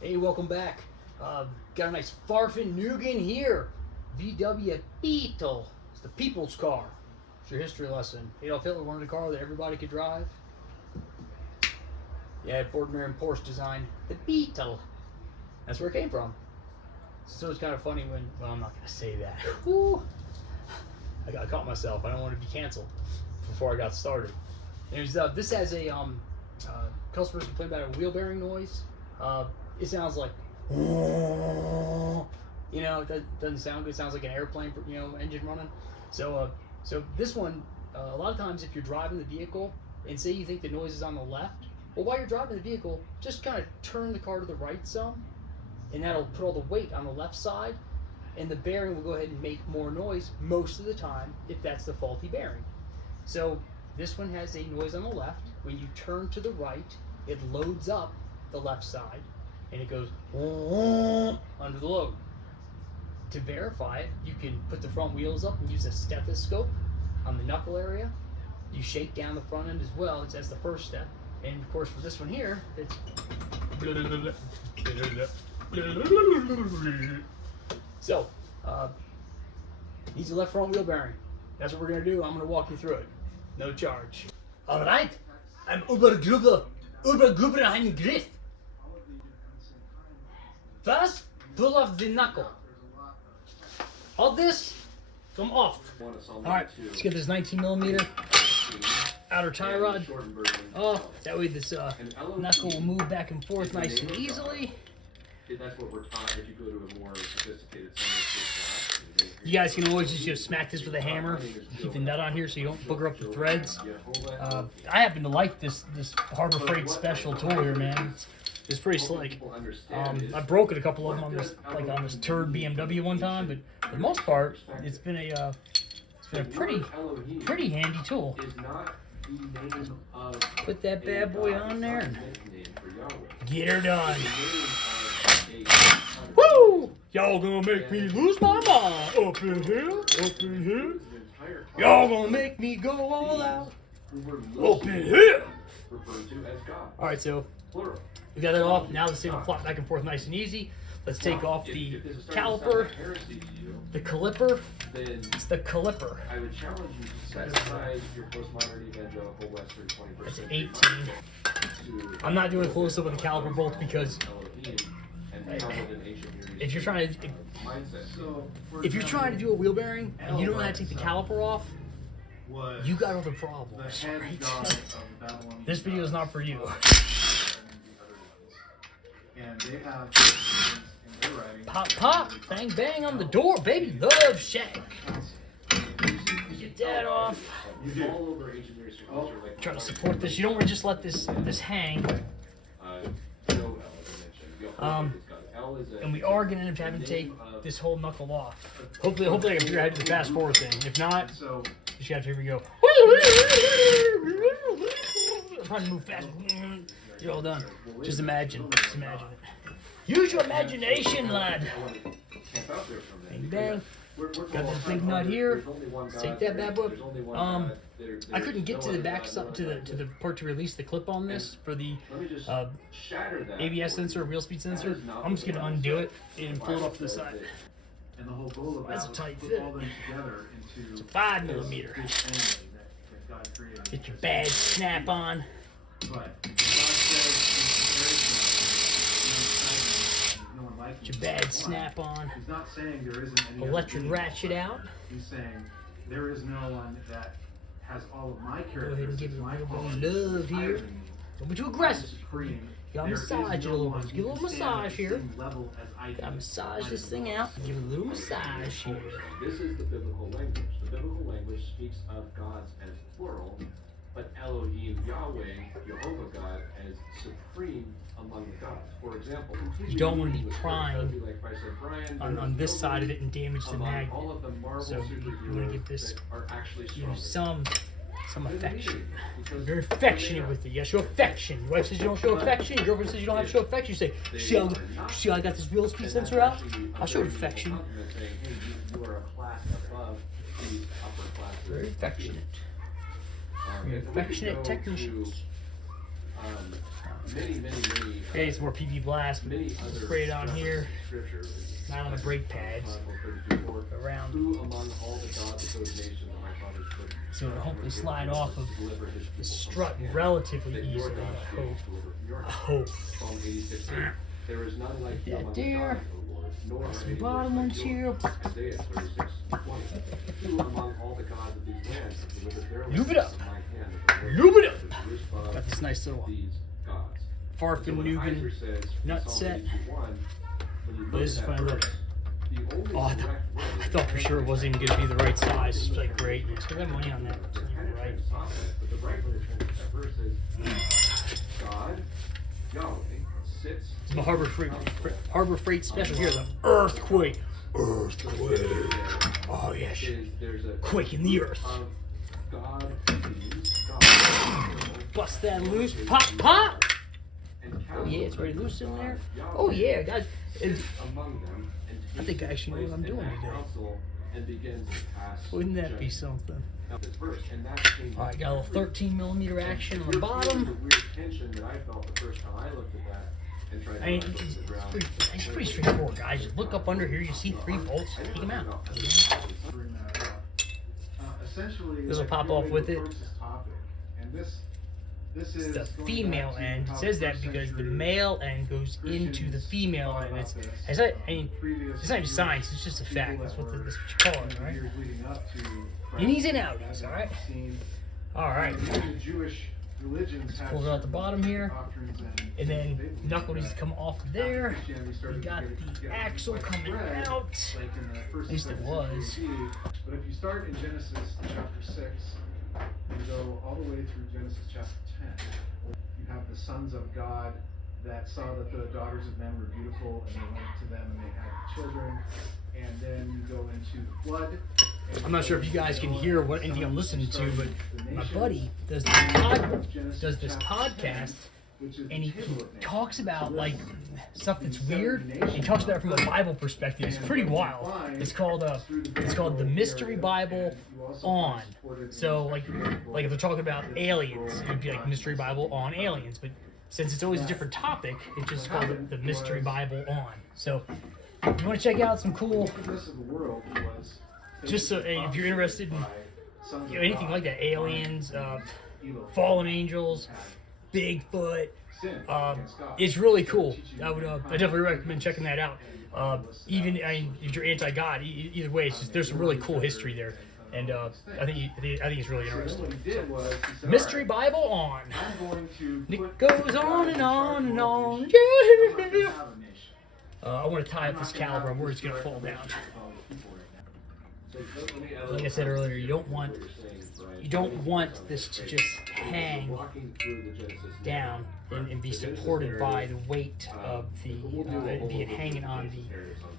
Hey, welcome back. Got a nice Farfin Nugan here. VW Beetle. It's the people's car. It's your history lesson. Adolf Hitler wanted a car that everybody could drive. Yeah, Ford Marion Porsche design. The Beetle. That's where it came from. So it's kind of funny when, well, I'm not going to say that. Woo. I got caught myself. I don't want to be canceled before I got started. There's, this has a, customers complain about a wheel bearing noise. It sounds like, you know, it doesn't sound good. It sounds like an airplane, engine running. So this one, a lot of times if you're driving the vehicle and say you think the noise is on the left, well, while you're driving the vehicle, just kind of turn the car to the right some, and that'll put all the weight on the left side, and the bearing will go ahead and make more noise most of the time if that's the faulty bearing. So this one has a noise on the left. When you turn to the right, it loads up the left side, and it goes under the load. To verify it, you can put the front wheels up and use a stethoscope on the knuckle area. You shake down the front end as well. That's the first step. And of course, for this one here, it's so needs a left front wheel bearing. That's what we're gonna do. I'm gonna walk you through it. No charge. All right. I'm Ubergruber ein Griff. First, pull off the knuckle. All this, come off. Alright, let's get this 19mm outer tie rod. Oh, that way this knuckle will move back and forth nice and easily. That's what we're taught if you go to a more sophisticated You guys can always just smack this with a hammer. Keep the nut on here so you don't booger up the threads. I happen to like this Harbor Freight special tool here, man. It's pretty slick. I broke it a couple of them on this turd BMW one time, but for the most part, it's been a pretty handy tool. Put that bad boy on there and get her done. Woo! Y'all gonna make me lose my mind up in here. Y'all gonna make me go all out up in here. Alright, so we got that off. Now this thing will flop back and forth nice and easy. Let's take off the caliper, the caliper. It's the caliper. I would challenge you to set aside your postmodern evangelical Western 21st That's century. 18. I'm not doing a close up with the caliper bolts because if you're trying to do a wheel bearing and you don't know how to take the caliper off, you got other problems. Right? This video is not for you. Pop, pop, bang, bang on the door, baby. Love Shack. Get that off. Try to support this. You don't want to just let this hang. And we are going to end up having to take this whole knuckle off. Hopefully I can figure out how to do the fast forward thing. If not, you just have to, here we go. I'm trying to move fast. You're all done. Just imagine it. Use your imagination, lad. Bang, bang. Got this big nut here. Let's take that bad boy. I couldn't get to the back side, to the part to release the clip on this for the ABS sensor, wheel speed sensor. I'm just gonna undo it and pull it off to the side. That's a tight fit. It's a 5mm. Get your badge snap on. Get your badge snap on. He's not saying there isn't any electric ratchet out. He's saying there is no one that has all of my Go ahead and give characteristics. it a My little bit of love here. Don't be too aggressive. You gotta massage it a little bit. Give a little massage here. Gotta massage this thing out. Give it a little massage here. This is the biblical language. The biblical language speaks of gods as plural, but Elohim, Yahweh, Jehovah God, as supreme among the gods. For example, You don't want to be prying on this side of it and damage the magnet. So you want to give this some affection. You're very affectionate with it. You gotta show affection. Your wife says you don't show affection. Your girlfriend says you don't have to show affection. You say, see how I got this wheel speed sensor out? I'll show affection. Very affectionate. Very affectionate technicians. Okay, some more PB Blast. Spray it on here. Not on the brake pads. Around. So it'll hopefully slide off of the strut relatively easily, I hope. That there. Some bottom ones here. Lube it up. Lube it up. Got this nice little Farfin-Nugan nut set. But this is fine. Look. Oh, I thought for sure it wasn't even going to be the right size. It's like great. Spend that money on that. Right. It's my Harbor Freight special here. The Earthquake. Earthquake. Oh yes. Quake in the earth. Bust that loose. Pop, pop. Oh yeah, it's very loose in there. Oh yeah, guys. I think I actually know what I'm doing today. Wouldn't that be something? Alright, got a little 13mm action on the bottom. I mean, it's pretty straightforward, guys. You look up under here, you see 3 bolts, take them out. This will pop off with it. It's the female end. It says that because the male end goes into the female end. It's not even science, it's just a fact. That's what you call it, right? Innies and outies, alright? Alright. Let's pull it out the bottom here. And then knuckle needs to come off there. We got the axle coming out. At least it was. But if you start in Genesis chapter 6, you go all the way through Genesis chapter 10. You have the sons of God that saw that the daughters of men were beautiful, and they went to them and they had children. And then you go into the flood. I'm not sure if you guys can hear what anything I'm listening to, but my buddy does this podcast, and he talks about like stuff that's weird. And he talks about it from a Bible perspective. It's pretty wild. It's called the Mystery Bible on. So like if they're talking about aliens, it would be like Mystery Bible on aliens. But since it's always a different topic, it's just called the Mystery Bible on. So if you want to check out some cool, just so if you're interested in anything like that, aliens, fallen angels, Bigfoot, it's really cool. I definitely recommend checking that out. Even if you're anti-God, either way, it's just, there's some really cool history there, and I think it's really interesting. Mystery Bible on. It goes on and on and on. Yeah. I want to tie up this caliber. I'm worried it's gonna fall down. Like I said earlier, you don't want this to just hang down and be supported by the weight of the be hanging on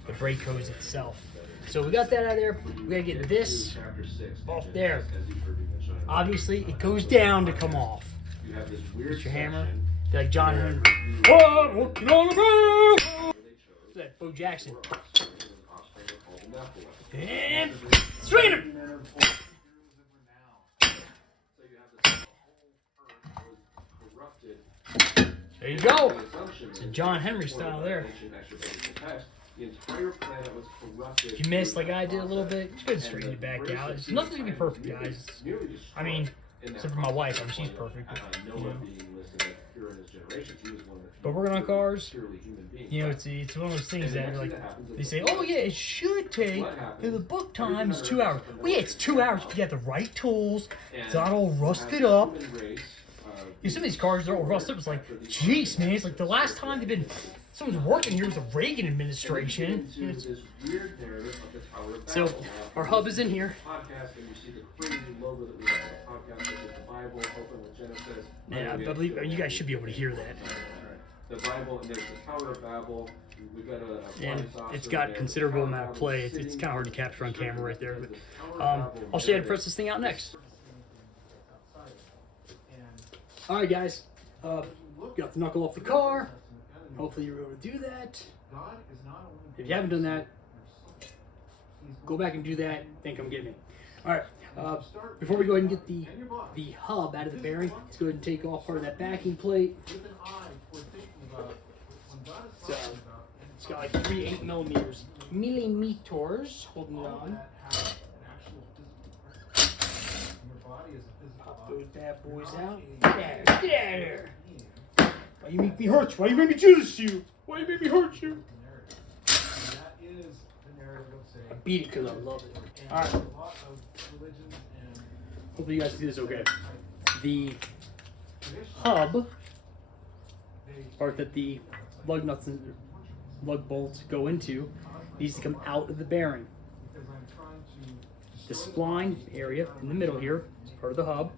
the brake hose itself. So we got that out of there. We gotta get this off there. Obviously, it goes down to come off. Get your hammer, like John Henry. Oh, walking on the road. That Bo Jackson. And strainer. There you go. It's a John Henry style there. If you missed like I did a little bit, it's good to straighten it back out. It's nothing to be perfect, guys. I mean, except for my wife. I mean, she's perfect. You know. But working on cars, you know, it's one of those things that like they say, oh yeah, it should take, the book time is 2 hours. Well, yeah, it's 2 hours if you have the right tools. It's not all rusted up. You see some of these cars, they're all rusted up. It's like, jeez, man, it's like the last time someone's working here was the Reagan administration. You know, so our hub is in here. Yeah, I believe you guys should be able to hear that. The Bible, and there's the Tower of Babel. We've got and it's got a considerable amount of play. It's kind of hard to capture on camera right there. But I'll show you how to press this thing out next. All right, guys. Got the knuckle off the car. Hopefully you were able to do that. If you haven't done that, go back and do that. Then come get me. All right. Before we go ahead and get the hub out of the bearing, let's go ahead and take off part of that backing plate. So it's got like 3 8mm millimeters holding it on. Pop those bad boys out. There, get out of here. Why you make me hurt you? Why you make me do this to you? Why you make me hurt you? I beat it because I love it. Alright. Hopefully you guys see this okay. The hub part that the lug nuts and lug bolts go into needs to come out of the bearing. The spline area in the middle here is part of the hub.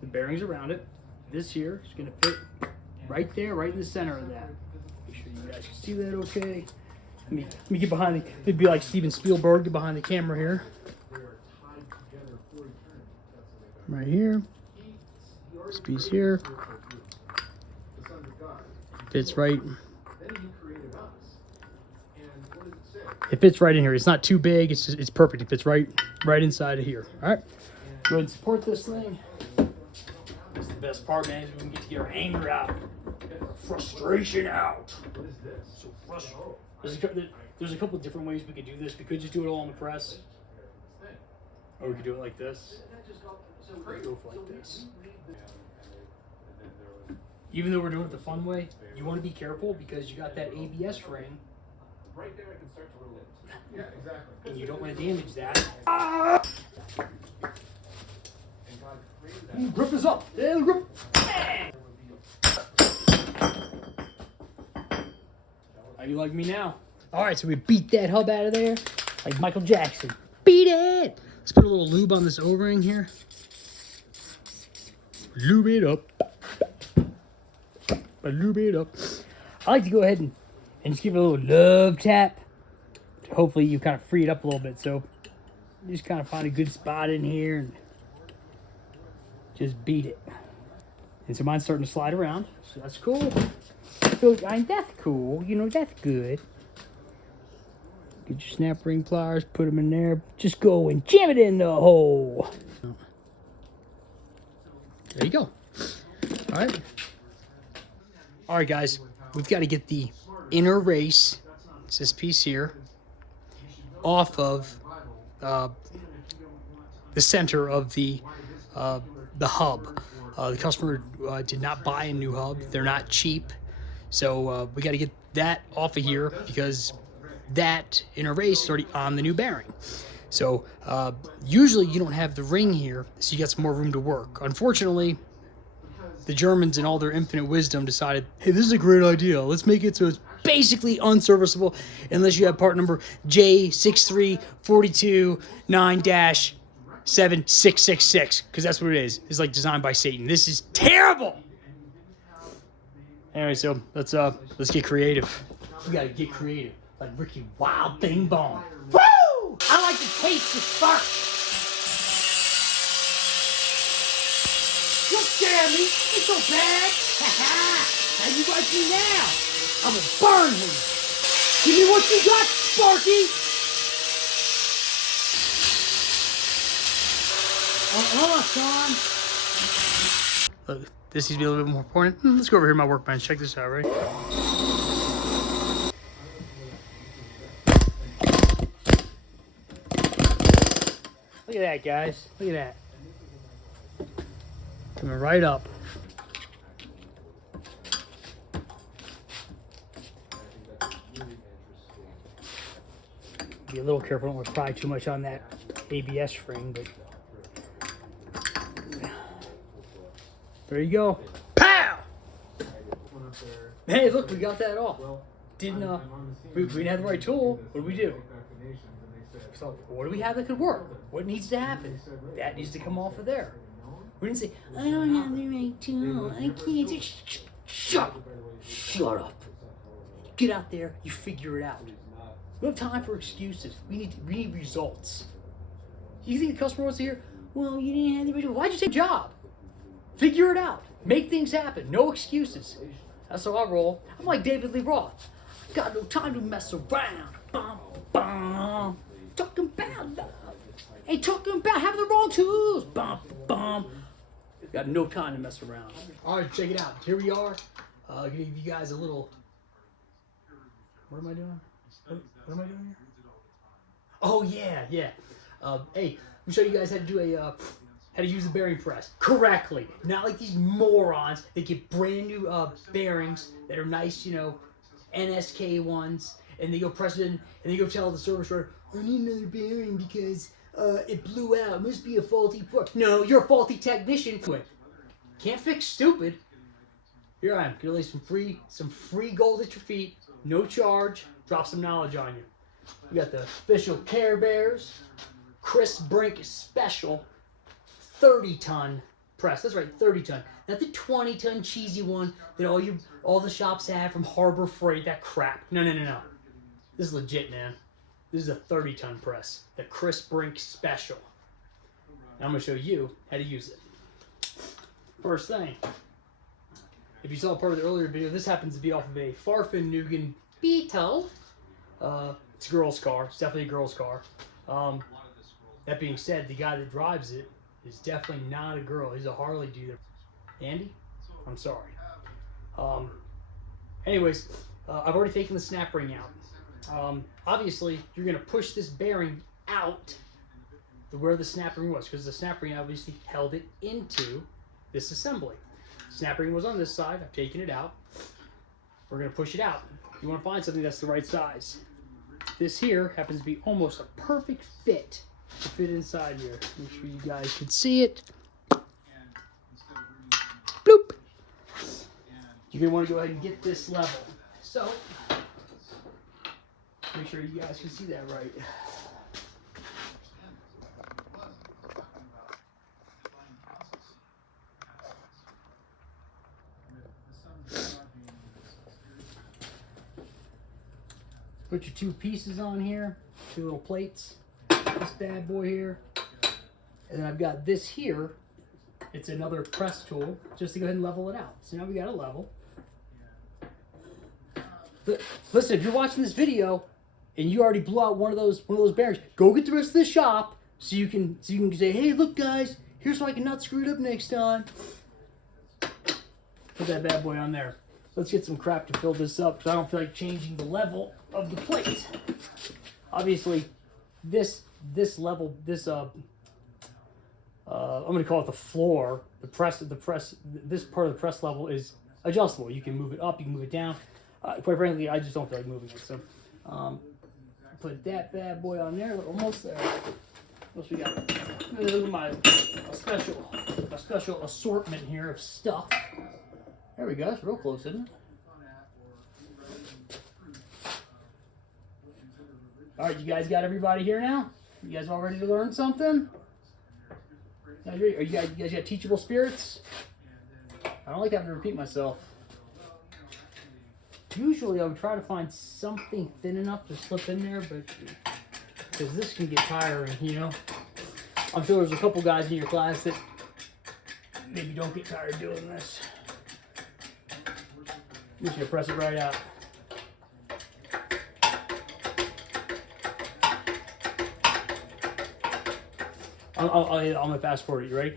The bearings around it. This here is going to fit right there, right in the center of that. Make sure you guys can see that okay. Let me get behind the, it'd be like Steven Spielberg, get behind the camera here. Right here. This piece here. Fits right. It fits right in here. It's not too big. It's perfect. It fits right inside of here. All right. Go ahead and support this thing. This is the best part, man. Is we can get to get our anger out, our frustration out. So frustrated. There's a couple of different ways we could do this. We could just do it all on the press, or we could do it like this. Go for like this. Even though we're doing it the fun way, you want to be careful because you got that ABS ring. Right there, I can start to relate. Yeah, exactly. And you don't want to damage that. Ah! Griff is up. Yeah, Griff. How you like me now? All right, so we beat that hub out of there like Michael Jackson. Beat it. Let's put a little lube on this O-ring here. Lube it up. Lube it up. I like to go ahead and just give it a little love tap. Hopefully you kind of free it up a little bit. So you just kind of find a good spot in here and just beat it. And so mine's starting to slide around. So that's cool. So that's cool. You know, that's good. Get your snap ring pliers, put them in there. Just go and jam it in the hole. There you go. All right. All right, guys. We've got to get the inner race, it's this piece here, off of the center of the hub. The customer did not buy a new hub. They're not cheap. So we got to get that off of here because that inner race is already on the new bearing. So usually you don't have the ring here, so you got some more room to work. Unfortunately, the Germans in all their infinite wisdom decided, hey, this is a great idea. Let's make it so it's basically unserviceable unless you have part number J63429-7666, because that's what it is. It's like designed by Satan. This is terrible. Anyway, so let's get creative. We gotta get creative, like Ricky Wild Thing Bone. Woo! I like to taste the spark. Don't scare me. It's so bad. How you like me now? I will burn him. Give me what you got, Sparky. Sean. Look, this needs to be a little bit more important. Let's go over here to my workbench. Check this out, right? Look at that, guys. Look at that. Coming right up. Be a little careful, don't want to pry too much on that ABS ring, but there you go. Pow! Hey, look, we got that off. Didn't we didn't have the right tool. What do we do? So what do we have that could work? What needs to happen? That needs to come off of there. We didn't say, I don't have the right tool. I can't. Just shut up. Shut up. Get out there. You figure it out. We don't have time for excuses. We need results. You think the customer wants to hear, well, you didn't have the right tool. Why'd you take a job? Figure it out. Make things happen. No excuses. That's how I roll. I'm like David Lee Roth. Got no time to mess around. Bum, bum. Talking about love. Ain't talking about having the wrong tools. Bum, bum. Got no time to mess around. All right, check it out. Here we are. I'll give you guys a little. What am I doing? What am I doing here? Oh yeah. Hey, let me show you guys how to do how to use the bearing press correctly. Not like these morons that get brand new bearings that are nice, NSK ones, and they go press it in, and they go tell the service writer, I need another bearing because it blew out. It must be a faulty part. No, you're a faulty technician. Quick, can't fix stupid. Here I am, gonna lay some free gold at your feet, no charge. Drop some knowledge on you. We got the official Care Bears Chris Brink Special 30-ton press. That's right, 30-ton. Not the 20-ton cheesy one that all the shops have from Harbor Freight. That crap. No. This is legit, man. This is a 30-ton press. The Chris Brink Special. And I'm going to show you how to use it. First thing, if you saw part of the earlier video, this happens to be off of a Farfignugan Beetle. It's a girl's car. It's definitely a girl's car. That being said, the guy that drives it is definitely not a girl. He's a Harley dude. Andy? I'm sorry. Anyways, I've already taken the snap ring out. Obviously, you're going to push this bearing out to where the snap ring was, because the snap ring obviously held it into this assembly. Snap ring was on this side. I've taken it out. We're going to push it out. You want to find something that's the right size. This here happens to be almost a perfect fit to fit inside here. Make sure you guys can see it. Bloop. You're going to want to go ahead and get this level. So, make sure you guys can see that right. Put your two pieces on here, two little plates, this bad boy here, and then I've got this here. It's another press tool, just to go ahead and level it out. So now we got a level. But listen, if you're watching this video and you already blew out one of those bearings, go get the rest of the shop so you can say, hey, look guys, here's so I can not screw it up next time. Put that bad boy on there. Let's get some crap to fill this up because I don't feel like changing the level of the plate. Obviously, this level, I'm going to call it the floor. The press. This part of the press level is adjustable. You can move it up, you can move it down. Quite frankly, I just don't feel like moving it. So, put that bad boy on there. We're almost there. What else we got? Look at my special assortment here of stuff. There we go. It's real close, isn't it? All right, you guys got everybody here now? You guys all ready to learn something? Are you guys got teachable spirits? I don't like having to repeat myself. Usually I would try to find something thin enough to slip in there, but because this can get tiring, I'm sure there's a couple guys in your class that maybe don't get tired of doing this. I'm just gonna press it right out. I'm gonna fast forward. You ready?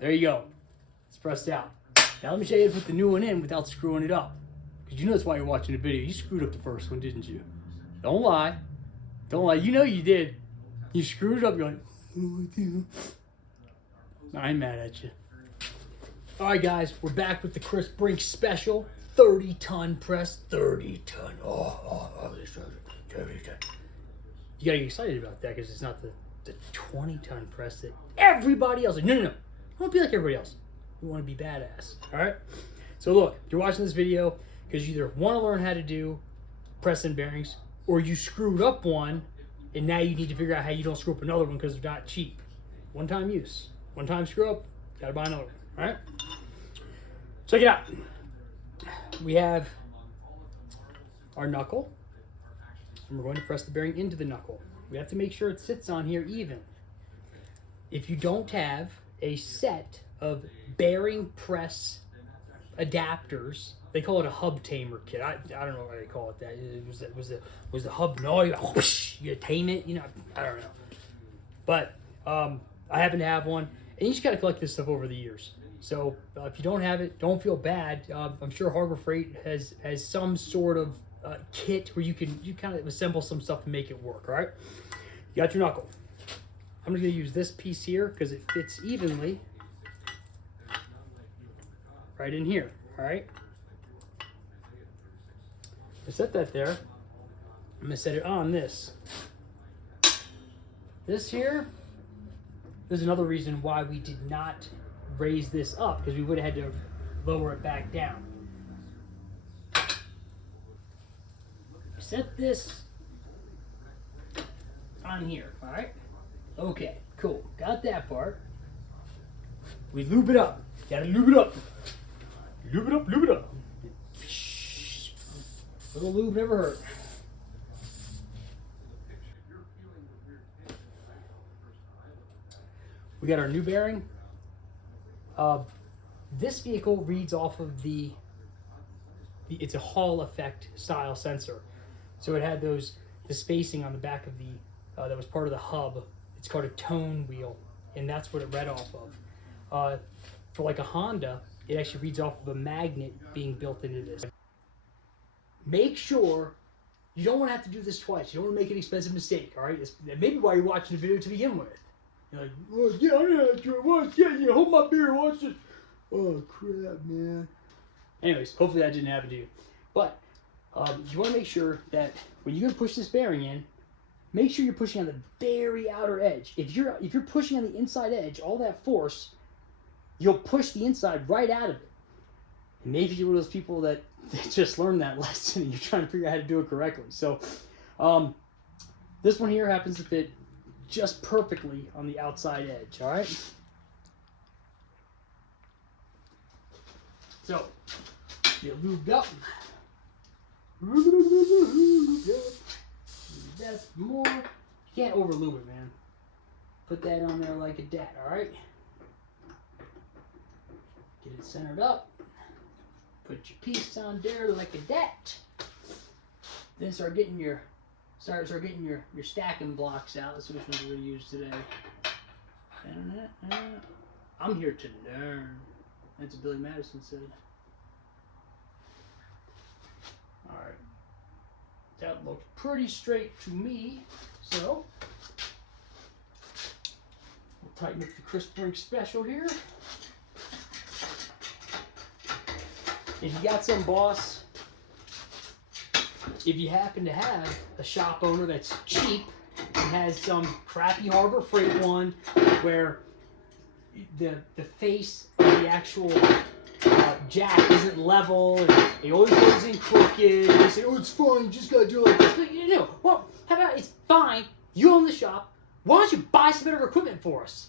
There you go. It's pressed out. Now let me show you how to put the new one in without screwing it up. Because you know that's why you're watching the video. You screwed up the first one, didn't you? Don't lie. Don't lie. You know you did. You screwed it up. You're like, oh, I do. I ain't mad at you. Alright guys, we're back with the Chris Brink Special 30-ton press. 30-ton. Oh, this 30-ton. You gotta get excited about that because it's not the 20-ton press that everybody else. No. I don't be like everybody else. We want to be badass. Alright? So look, you're watching this video because you either want to learn how to do press and bearings or you screwed up one and now you need to figure out how you don't screw up another one because they're not cheap. One-time use. One time screw up, gotta buy another one. Alright? Check it out. We have our knuckle. And we're going to press the bearing into the knuckle. We have to make sure it sits on here even. If you don't have a set of bearing press adapters, they call it a hub tamer kit. I don't know why they call it that. It was the hub noise. You tame it, I don't know. But I happen to have one. And you just got to collect this stuff over the years. So if you don't have it, don't feel bad. I'm sure Harbor Freight has some sort of kit where you kind of assemble some stuff to make it work. All right, you got your knuckle. I'm just going to use this piece here because it fits evenly right in here. All right, I set that there. I'm going to set it on this. This here, there's another reason why we did not raise this up, because we would have had to lower it back down. Set this on here, all right? Okay, cool. Got that part. We lube it up. Gotta lube it up. Lube it up, lube it up. Little lube never hurt. We got our new bearing. This vehicle reads off of it's a Hall effect style sensor. So it had the spacing on the back of that was part of the hub. It's called a tone wheel, and that's what it read off of. For like a Honda, it actually reads off of a magnet being built into this. Make sure you don't want to have to do this twice. You don't want to make an expensive mistake, all right? That may be why you're watching the video to begin with. You're like, oh, yeah, I'm gonna have to watch. Yeah, hold my beer, watch this. Oh, crap, man. Anyways, hopefully that didn't happen to you. But you want to make sure that when you're going to push this bearing in, make sure you're pushing on the very outer edge. If you're pushing on the inside edge, all that force, you'll push the inside right out of it. And maybe you're one of those people that just learned that lesson and you're trying to figure out how to do it correctly. So this one here happens to fit just perfectly on the outside edge, all right? So, get lubed up. That's more. You can't over lube it, man. Put that on there like a dat, all right? Get it centered up. Put your piece on there like a dat. Then start getting your stacking blocks out. Let's see which ones we're going to use today. I'm here to learn. That's what Billy Madison said. Alright. That looks pretty straight to me. So, we'll tighten up the Crisp Spring Special here. If you got some boss, if you happen to have a shop owner that's cheap and has some crappy Harbor Freight one where the face of the actual jack isn't level and it always goes in crooked, and they say, oh, it's fine, you just gotta do it like this. But, well, how about it's fine, you own the shop, why don't you buy some better equipment for us?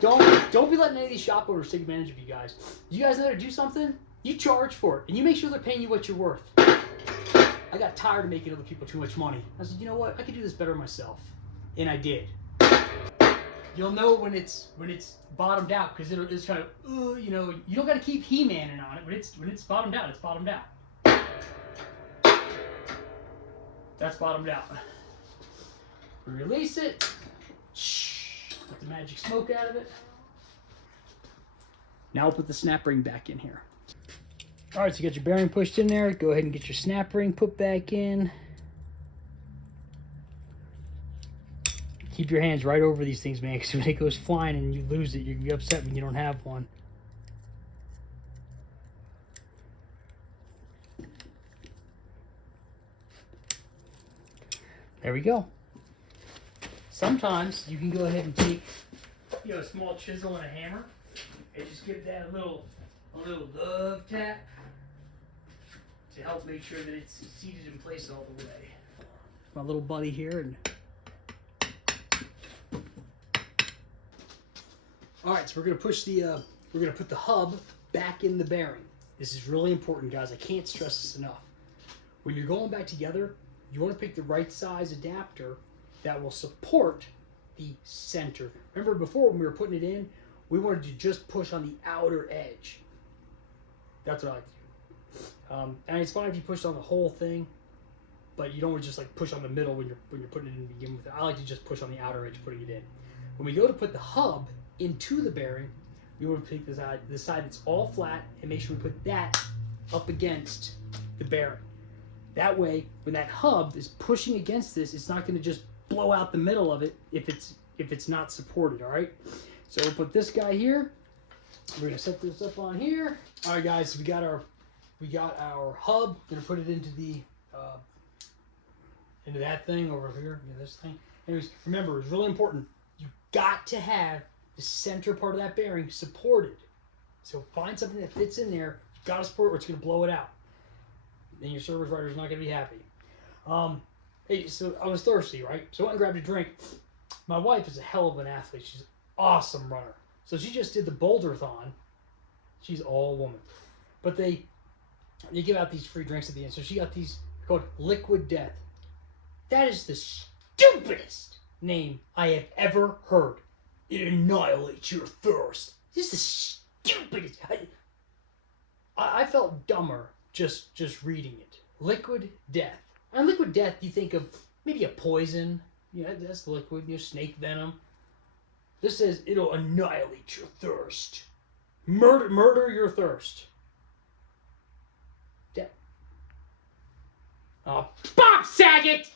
Don't be letting any of these shop owners take advantage of you guys. You guys know how to do something, you charge for it, and you make sure they're paying you what you're worth. I got tired of making other people too much money. I said, you know what, I could do this better myself. And I did. You'll know when it's bottomed out, because it's kind of, you don't got to keep He-Manning on it. When it's bottomed out, it's bottomed out. That's bottomed out. We release it. Let the magic smoke out of it. Now we'll put the snap ring back in here. All right, so you got your bearing pushed in there. Go ahead and get your snap ring put back in. Keep your hands right over these things, man, because when it goes flying and you lose it, you're going to be upset when you don't have one. There we go. Sometimes you can go ahead and take, a small chisel and a hammer and just give that a little love tap to help make sure that it's seated in place all the way. My little buddy here, and all right, so we're gonna push we're gonna put the hub back in the bearing. This is really important, guys. I can't stress this enough. When you're going back together, you want to pick the right size adapter that will support the center. Remember before when we were putting it in, we wanted to just push on the outer edge. That's what I like to do. And it's fine if you push on the whole thing, but you don't want to just like push on the middle when you're putting it in to begin with. I like to just push on the outer edge putting it in. When we go to put the hub into the bearing, we want to pick the side that's all flat and make sure we put that up against the bearing. That way, when that hub is pushing against this, it's not going to just blow out the middle of it if it's not supported, all right? So we'll put this guy here. We're going to set this up on here. All right, guys, so we got our hub. We're going to put it into that thing over here, this thing. Anyways, remember, it's really important. You got to have the center part of that bearing supported. So find something that fits in there. You got to support it or it's going to blow it out. Then your service writer is not going to be happy. Hey, so I was thirsty, right? So I went and grabbed a drink. My wife is a hell of an athlete. She's an awesome runner. So she just did the Boulder-thon. She's all woman. But they give out these free drinks at the end. So she got these called Liquid Death. That is the stupidest name I have ever heard. It annihilates your thirst. This is the stupidest. I felt dumber just reading it. Liquid Death. And Liquid Death, you think of maybe a poison. Yeah, that's liquid. Snake venom. This says it'll annihilate your thirst. Murder your thirst. Death. Bob Saget!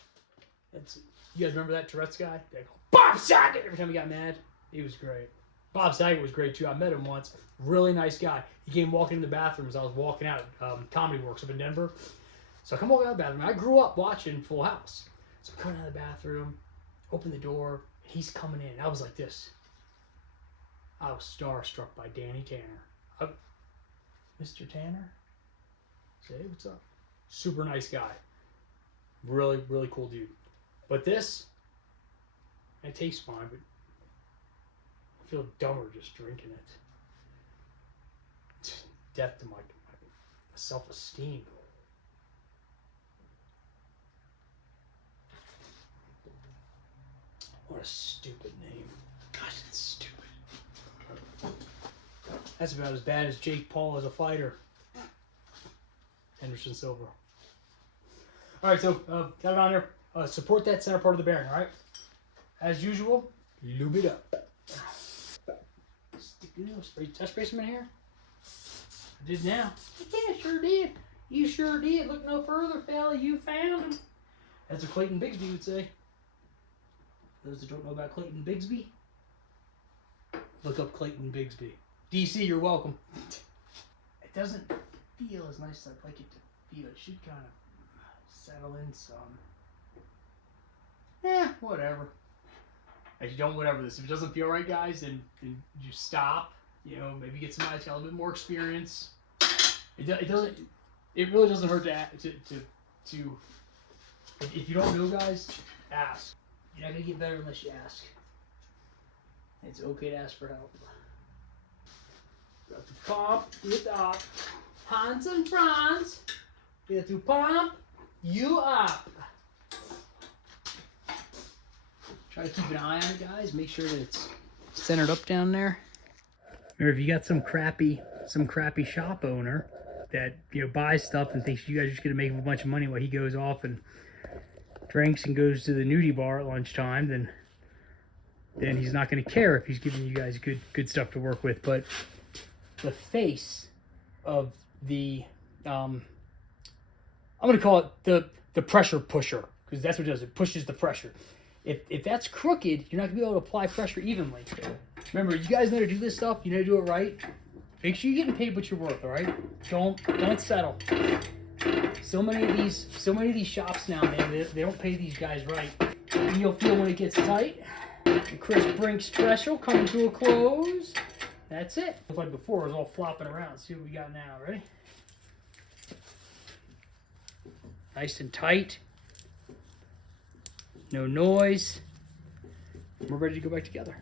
You guys remember that Tourette's guy? Bob Saget! Every time he got mad, he was great. Bob Saget was great too. I met him once. Really nice guy. He came walking in the bathroom as I was walking out at Comedy Works up in Denver. So I come walking out of the bathroom. I grew up watching Full House. So I'm coming out of the bathroom, open the door, and he's coming in. I was like this. I was starstruck by Danny Tanner. Mr. Tanner? Say, hey, what's up? Super nice guy. Really, really cool dude. But this, it tastes fine, but I feel dumber just drinking it. Death to my self-esteem. What a stupid name. Gosh, it's stupid. That's about as bad as Jake Paul as a fighter. Henderson Silva. Alright, so got it on there. Support that center part of the bearing, alright? As usual, lube it up. I spray some in here? I did now. Yeah, sure did. You sure did. Look no further, fella. You found him. That's what Clayton Bigsby would say. Those that don't know about Clayton Bigsby, look up Clayton Bigsby. DC, you're welcome. It doesn't feel as nice as I'd like it to feel. It should kind of settle in some. Whatever. Actually, don't whatever this. If it doesn't feel right, guys, then you stop. Maybe get somebody that's got a little bit more experience. It doesn't. It really doesn't hurt to if you don't know, guys, ask. You're not gonna get better unless you ask. It's okay to ask for help. Got to pump it up. Hans and Franz, got to pump you up. Try to keep an eye on it, guys. Make sure that it's centered up down there. Or if you got some crappy shop owner that buys stuff and thinks you guys are just gonna make him a bunch of money while he goes off and drinks and goes to the nudie bar at lunchtime, then he's not going to care if he's giving you guys good stuff to work with. But the face of the I'm going to call it the pressure pusher, because that's what it does. It pushes the pressure. If that's crooked, you're not going to be able to apply pressure evenly. Remember, you guys know to do this stuff. You know to do it right. Make sure you're getting paid what you're worth. All right. Don't settle. So many of these shops now, man, they don't pay these guys right. And you'll feel when it gets tight. The Chris Brink special coming to a close. That's it. Like before, it was all flopping around. See what we got now. Ready? Nice and tight. No noise. We're ready to go back together.